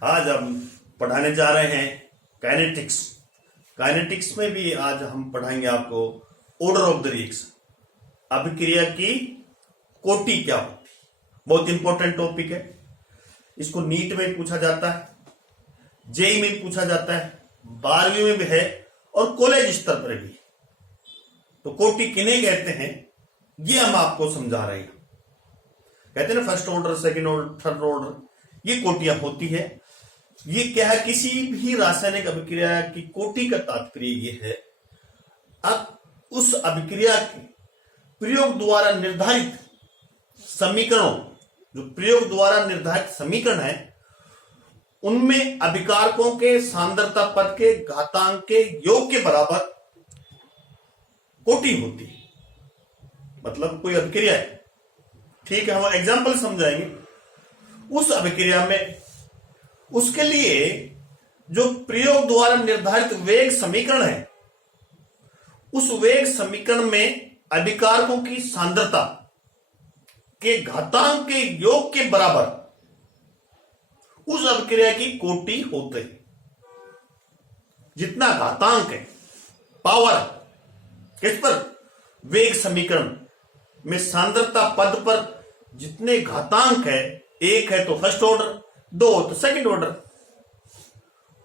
आज हम पढ़ाने जा रहे हैं काइनेटिक्स। काइनेटिक्स में भी आज हम पढ़ाएंगे आपको ऑर्डर ऑफ द रिएक्शन, अभिक्रिया की कोटि क्या होती है। बहुत इंपॉर्टेंट टॉपिक है। इसको नीट में पूछा जाता है, जेई में पूछा जाता है, 12वीं में भी है और कॉलेज स्तर पर भी। तो कोटि किन्हें कहते हैं ये हम आपको समझा रहे हैं। कहते हैं ना first order, second order, third order, ये कोटियां होती है। ये क्या है, किसी भी रासायनिक अभिक्रिया की कोटि का तात्पर्य ये है अब उस अभिक्रिया के प्रयोग द्वारा निर्धारित समीकरणों, जो प्रयोग द्वारा निर्धारित समीकरण है, उनमें अभिकारकों के सांद्रता पद के घातांक के योग के बराबर कोटि होती है। मतलब कोई अभिक्रिया है, ठीक है, हम एग्जाम्पल समझाएंगे। उस अभिक्रिया में उसके लिए जो प्रयोग द्वारा निर्धारित वेग समीकरण है, उस वेग समीकरण में अभिकारकों की सांद्रता के घातांक के योग के बराबर उस अभिक्रिया की कोटि होते है। जितना घातांक है, पावर किस पर, वेग समीकरण में सांद्रता पद पर जितने घातांक है, एक है तो फर्स्ट ऑर्डर, दो तो सेकंड ऑर्डर,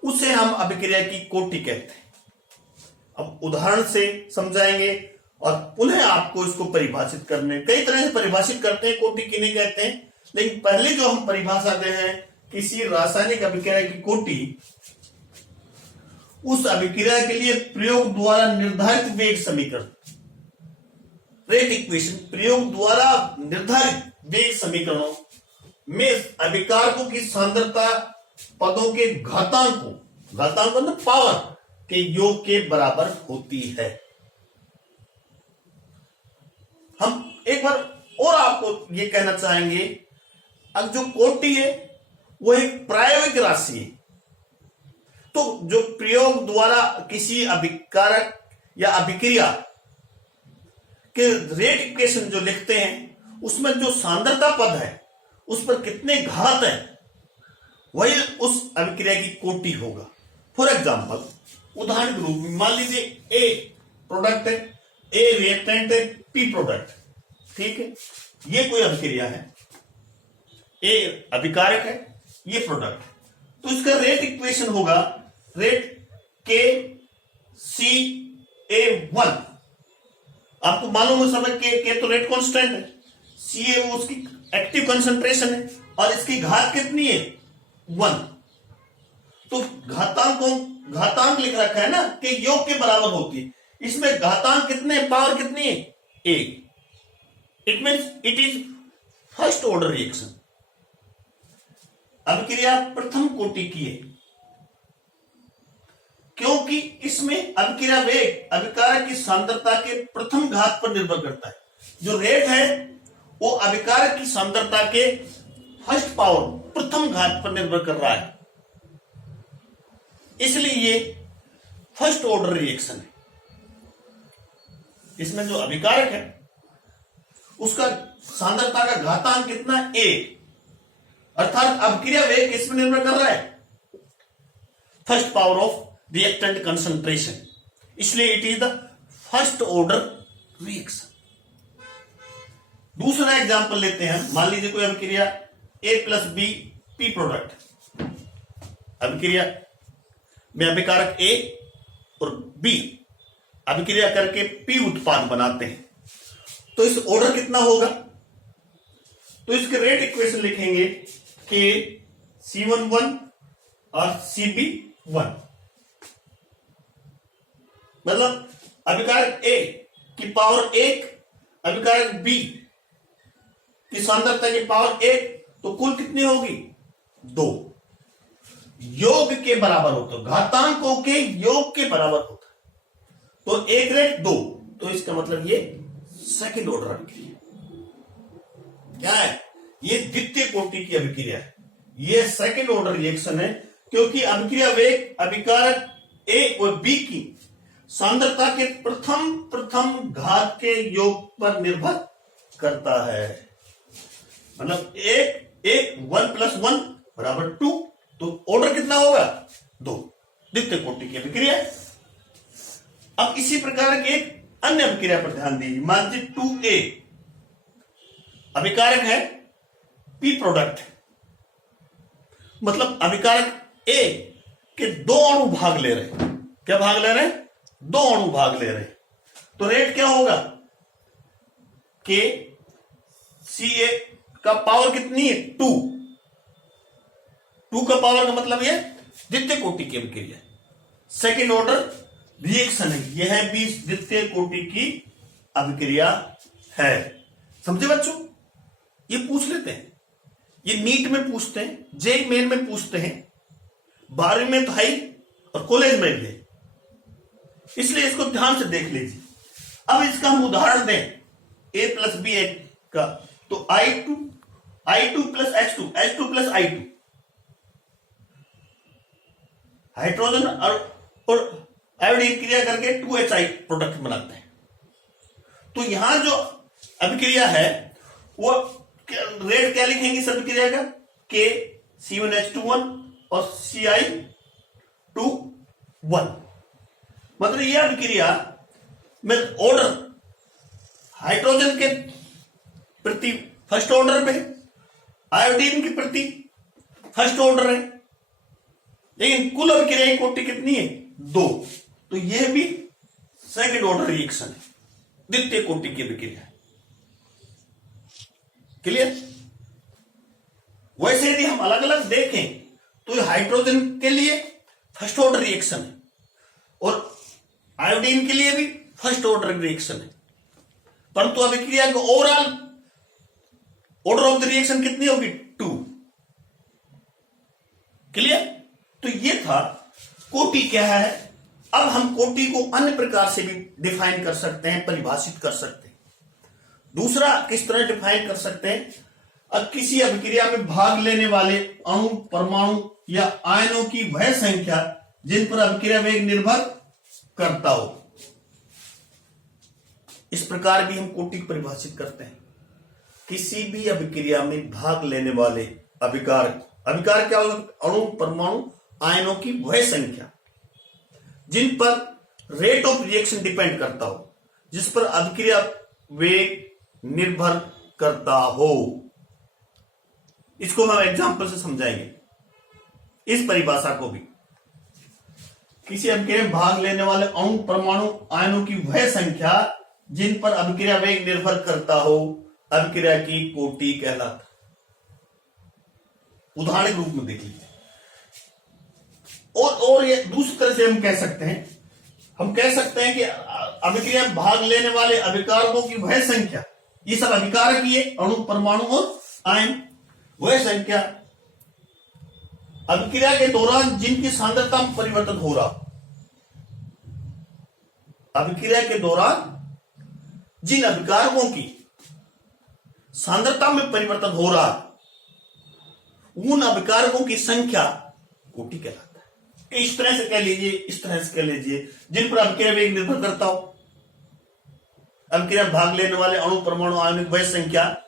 उसे हम अभिक्रिया की कोटि कहते हैं। अब उदाहरण से समझाएंगे और पुनः आपको इसको परिभाषित करने, कई तरह से परिभाषित करते हैं कोटि किन्हें कहते हैं, लेकिन पहले जो हम परिभाषा दे हैं किसी रासायनिक अभिक्रिया की कोटि, उस अभिक्रिया के लिए प्रयोग द्वारा निर्धारित वेग समीकरण, रेट इक्वेशन, प्रयोग द्वारा निर्धारित वेग समीकरणों में अभिकारकों की सांद्रता पदों के घातांकों, घातांक मतलब पावर के योग के बराबर होती है। हम एक बार और आपको ये कहना चाहेंगे, अब जो कोटि है वो एक प्रायोगिक राशि है। तो जो प्रयोग द्वारा किसी अभिकारक या अभिक्रिया के रेट इक्वेशन जो लिखते हैं, उसमें जो सांद्रता पद है उस पर कितने घात है, वही उस अभिक्रिया की कोटि होगा। फॉर एग्जाम्पल, उदाहरण के रूप में मान लीजिए ए प्रोडक्ट है, ए रिएक्टेंट है, पी प्रोडक्ट, ठीक है, ये कोई अभिक्रिया है, ए अभिकारक है, ये प्रोडक्ट, तो इसका रेट इक्वेशन होगा रेट के सी ए वन। आपको मालूम है समय के तो रेट कांस्टेंट है, सी ए वो उसकी एक्टिव कंसंट्रेशन है और इसकी घात कितनी है, 1। तो घातांक लिख रखा है ना कि योग के बराबर होती है, इसमें घातांक कितने, पावर कितनी है, 1। It means it is first order reaction, अभिक्रिया प्रथम कोटि की है, क्योंकि इसमें अभिक्रिया वेग अभिकारक की सांद्रता के प्रथम घात पर निर्भर करता है। जो रेट है वो अभिकारक की सांद्रता के फर्स्ट पावर, प्रथम घात पर निर्भर कर रहा है, इसलिए ये फर्स्ट ऑर्डर रिएक्शन है। इसमें जो अभिकारक है उसका सांद्रता का घातांक कितना, 1, अर्थात अभिक्रिया वेग किसमें निर्भर कर रहा है, first power of reactant concentration, इसलिए it is the first order reaction. दूसरा एग्जांपल लेते हैं, मान लीजिए कोई अभिक्रिया A plus B P product, अभिक्रिया में अभिकारक ए और बी अभिक्रिया करके पी उत्पाद बनाते हैं, तो इस ऑर्डर कितना होगा, तो इसके रेट इक्वेशन लिखेंगे कि C11 और CB1, मतलब अभिकारक ए की पावर 1, अभिकारक बी की सांद्रता की पावर 1, तो कुल कितनी होगी, 2। योग के बराबर होता है, घातांकों के योग के बराबर होता है, तो 1 रेट 2, तो इसका मतलब ये सेकंड ऑर्डर अभिक्रिया क्या है, ये द्वितीय कोटि की अभिक्रिया है, ये सेकंड ऑर्डर रिएक्शन है, क्योंकि अभिक्रिया वेग अभिकारक ए और बी की सांद्रता के प्रथम घात के योग पर निर्भर करता है। मतलब एक 1 + 1 = 2, तो ऑर्डर कितना होगा? 2, द्वितीय कोटि की अभिक्रिया। अब इसी प्रकार के एक अन्य अभिक्रिया पर ध्यान दीजिए। मान लीजिए 2A अभिकारक है, P प्रोडक्ट, मतलब अभिकारक A के 2 अणु भाग ले रहे। क्या भाग ले रहे? 2 अणु भाग ले रहे। तो रेट क्या होगा? के Ca का पावर कितनी है? 2 का पावर का मतलब यह द्वितीय कोटि की अभिक्रिया, सेकेंड ऑर्डर रिएक्शन है। यह भी द्वितीय कोटि की अभिक्रिया है। समझे बच्चों? ये पूछ लेते हैं, ये नीट में पूछते हैं, जेईई मेन में पूछते हैं, 12वीं में तो है और कॉलेज में भी है, इसलिए इसको ध्यान से देख लीजिए। अब इसका हम उदाहरण दें A प्लस बी का, तो I2 plus H2 plus I2, hydrogen और आयोडीन क्रिया करके 2HI प्रोडक्ट बनाते हैं। तो यहां जो अभिक्रिया है वो रेट क्या लिखेंगे इस अभिक्रिया का? K C1H21 और Ci2 मतलब यह अभिक्रिया में ऑर्डर हाइड्रोजन के प्रति फर्स्ट ऑर्डर पे, आयोडीन के प्रति फर्स्ट ऑर्डर है, लेकिन कुल अभिक्रिया की कोटि कितनी है? 2। तो यह भी सेकंड ऑर्डर रिएक्शन है, द्वितीय कोटि की अभिक्रिया है। क्लियर? वैसे यदि हम अलग अलग देखें तो हाइड्रोजन के लिए फर्स्ट ऑर्डर रिएक्शन है और आयोडीन के लिए भी फर्स्ट ऑर्डर रिएक्शन है, परंतु अभिक्रिया का overall order of the reaction कितनी होगी? 2। क्लियर? तो ये था कोटि क्या है। अब हम कोटि को अन्य प्रकार से भी डिफाइन कर सकते हैं, परिभाषित कर सकते हैं। दूसरा किस तरह डिफाइन कर सकते हैं? अब किसी अभिक्रिया में भाग लेने वाले अणु, परमाणु या आयनों की वह संख्या जिन पर अभिक्रिया वेग निर्भर करता हो, इस प्रकार भी हम कोटि को परिभाषित करते हैं। किसी भी अभिक्रिया में भाग लेने वाले अभिकारक क्या होगा? अणु, परमाणु, आयनों की वह संख्या जिन पर रेट ऑफ रिएक्शन डिपेंड करता हो, जिस पर अभिक्रिया वेग निर्भर करता हो। इसको हम एग्जांपल से समझाएंगे, इस परिभाषा को भी। किसी अभिक्रिया में भाग लेने वाले अणु, परमाणु, आयनों की वह संख्या जिन पर अभिक्रिया वेग निर्भर करता हो, अभिक्रिया की कोटि कहलाता। उदाहरण के रूप में देख लीजिए। और ये दूसरी तरह से हम कह सकते हैं कि अभिक्रिया में भाग लेने वाले अभिकारकों की वह संख्या, ये सब अभिकारक ही है, अणु, परमाणु और आयन, वह संख्या अभिक्रिया के दौरान जिनकी सांद्रता में परिवर्तन हो रहा, अभिक्रिया के दौरान जिन अभिकारकों की सांद्रता में परिवर्तन हो रहा, उन अभिकारकों की संख्या कोटि कहलाता है। इस तरह से कह लीजिए, इस तरह से कह लीजिए, जिन पर अभिक्रिया वेग निर्भर करता हो, अभिक्रिया भाग लेने वाले अणु, परमाणु, आयन की वह संख्या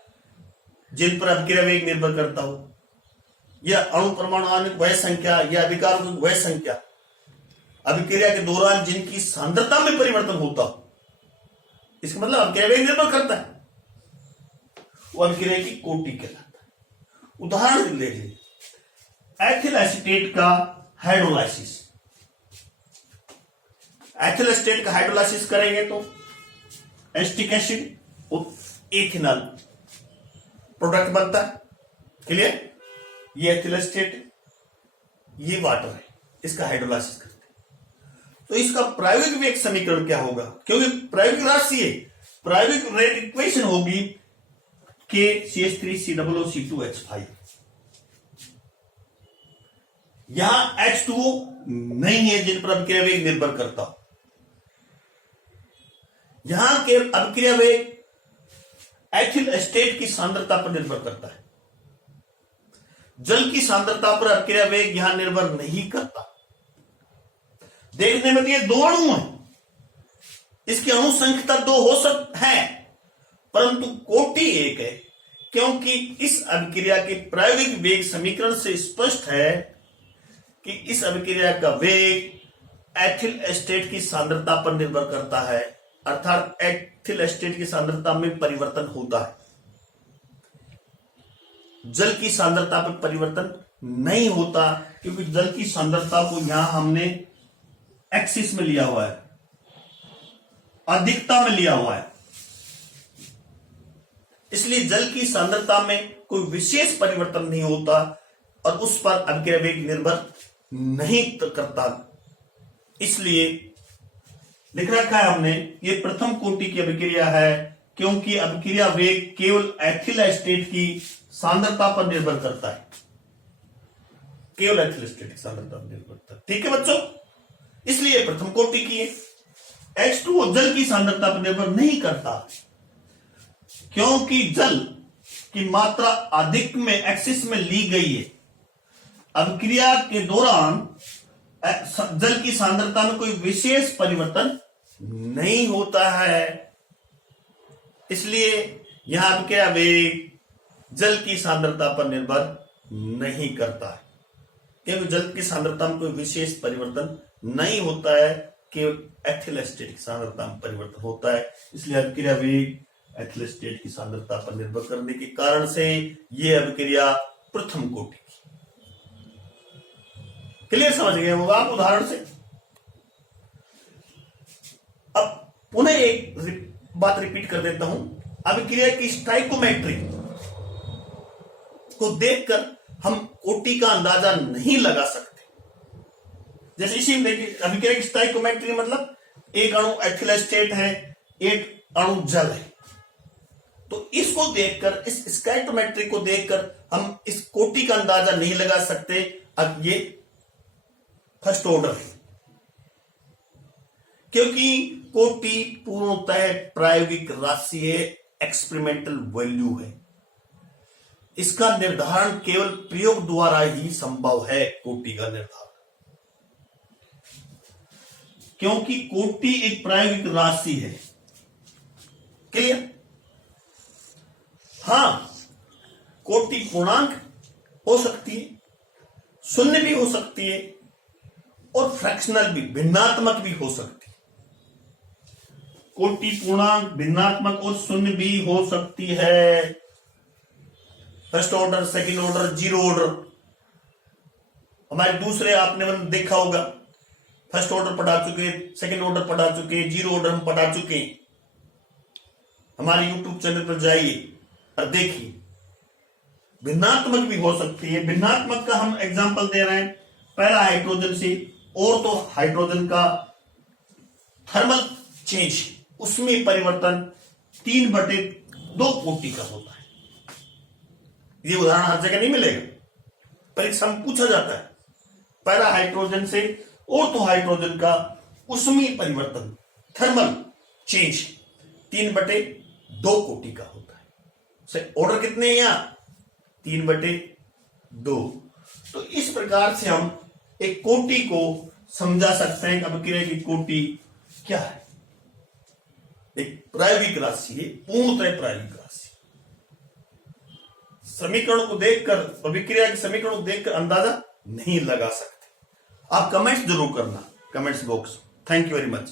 जिन पर अभिक्रिया वेग निर्भर करता हो, या अणु, परमाणु, आयन की वह संख्या, या अभिकारकों की वह संख्या अभिक्रिया के दौरान जिनकी सांद्रता में परिवर्तन होता हो, इसका मतलब अभिक्रिया वेग निर्भर करता है, वो अभिक्रिया की कोटि कहलाता है। उदाहरण ले लीजिए, एथिल एसीटेट का हाइड्रोलाइसिस। एथिल एसीटेट का हाइड्रोलाइसिस करेंगे तो एसिटिक एसिड और एथिनॉल प्रोडक्ट बनता है। क्लियर? ये एथिल एसीटेट, ये वाटर है, इसका हाइड्रोलाइसिस करते हैं। तो इसका प्रायोगिक वेग समीकरण क्या होगा? क्योंकि प्रायोगिक राशि है, प्रायोगिक रेट इक्वेशन होगी KCH3COO2H5। यहां H2O नहीं है जिन पर अभिक्रिया वेग निर्भर करता हो। यहां के अभिक्रिया वेग एथिल एसीटेट की सांद्रता पर निर्भर करता है। जल की सांद्रता पर अभिक्रिया वेग यहां निर्भर नहीं करता। देखने में तो ये 2 अणु हैं, इसकी अणु संख्या 2 हो सकता है, परंतु कोटि 1 है, क्योंकि इस अभिक्रिया के प्रायोगिक वेग समीकरण से स्पष्ट है कि इस अभिक्रिया का वेग एथिल एस्टेट की सांद्रता पर निर्भर करता है, अर्थात एथिल एस्टेट की सांद्रता में परिवर्तन होता है, जल की सांद्रता पर परिवर्तन नहीं होता, क्योंकि जल की सांद्रता को यहां हमने एक्सिस में लिया हुआ है, अधिकता में लिया हुआ है, इसलिए जल की सांद्रता में कोई विशेष परिवर्तन नहीं होता और उस पर अभिक्रिया वेग निर्भर नहीं करता। इसलिए लिख रखा है हमने, ये प्रथम कोटि की अभिक्रिया है, क्योंकि अभिक्रिया वेग केवल एथिल एस्टेट की सांद्रता पर निर्भर करता है, केवल एथिल एस्टेट की सांद्रता पर निर्भर करता है। ठीक है बच्चों, इसलिए प्रथम कोटि की है। H2O जल की सांद्रता पर निर्भर नहीं करता, क्योंकि जल की मात्रा अधिक में एक्सिस में ली गई है। अभिक्रिया के दौरान जल की सांद्रता में कोई विशेष परिवर्तन नहीं होता है, इसलिए यहां अभिक्रिया वेग जल की सांद्रता पर निर्भर नहीं करता है, क्योंकि जल की सांद्रता में कोई विशेष परिवर्तन नहीं होता है, केवल एथिल एस्टेट की सांद्रता में परिवर्तन होता है। इसलिए अभिक्रिया वेग एथिल एस्टेट की सांद्रता पर निर्भर करने के कारण से यह अभिक्रिया प्रथम कोटि की। क्लियर समझ गए होगा आप उदाहरण से। अब पुनः एक बात रिपीट कर देता हूं, अभिक्रिया की स्टाइकोमेट्री को देखकर हम कोटि का अंदाजा नहीं लगा सकते। जैसे इसी में देखिए, अभिक्रिया की स्टाइकोमेट्री मतलब एक अणु एथिल एस्टेट है, एक अणु जल है, तो इसको देखकर, इस स्टाइकोमेट्री को देखकर हम इस कोटि का अंदाजा नहीं लगा सकते। अब ये फर्स्ट ऑर्डर है, क्योंकि कोटि पूर्णतः प्रायोगिक राशि है, एक्सपेरिमेंटल वैल्यू है, इसका निर्धारण केवल प्रयोग द्वारा ही संभव है। कोटि का निर्धारण, क्योंकि कोटि एक प्रायोगिक राशि है। क्लियर? हां, कोटि पूर्णांक हो सकती है, शून्य भी हो सकती है, और फ्रैक्शनल भी, भिन्नात्मक भी हो सकती है। कोटि पूर्णांक, भिन्नात्मक और शून्य भी हो सकती है। First order, second order, zero order. हमारे दूसरे आपने देखा होगा, फर्स्ट ऑर्डर पढ़ा चुके, सेकंड ऑर्डर पढ़ा चुके, जीरो ऑर्डर हम पढ़ा चुके। हमारे यूट्यूब चैनल पर जाइए और देखिए, भिन्नात्मक भी हो सकती है। भिन्नात्मक का हम एग्जांपल दे रहे हैं, पहला हाइड्रोजन से और तो हाइड्रोजन का थर्मल चेंज, उसमें परिवर्तन 3/2 कोटि का होता है। ये उदाहरण हर जगह नहीं मिलेगा, परीक्षा में पूछा जाता है। पहला हाइड्रोजन से और तो हाइड्रोजन का उसमें परिवर्तन, थर्मल चेंज 3/2 कोटि का होता है। ऑर्डर कितने हैं यहां? 3/2। तो इस प्रकार से हम एक कोटि को समझा सकते हैं कि अभिक्रिया की कोटि क्या है। एक प्रायोगिक राशि है, पूर्णतः प्रायोगिक राशि। समीकरण को देखकर, अभिक्रिया के समीकरण को देखकर अंदाजा नहीं लगा सकते। आप कमेंट्स जरूर करना, comments box. Thank you very much.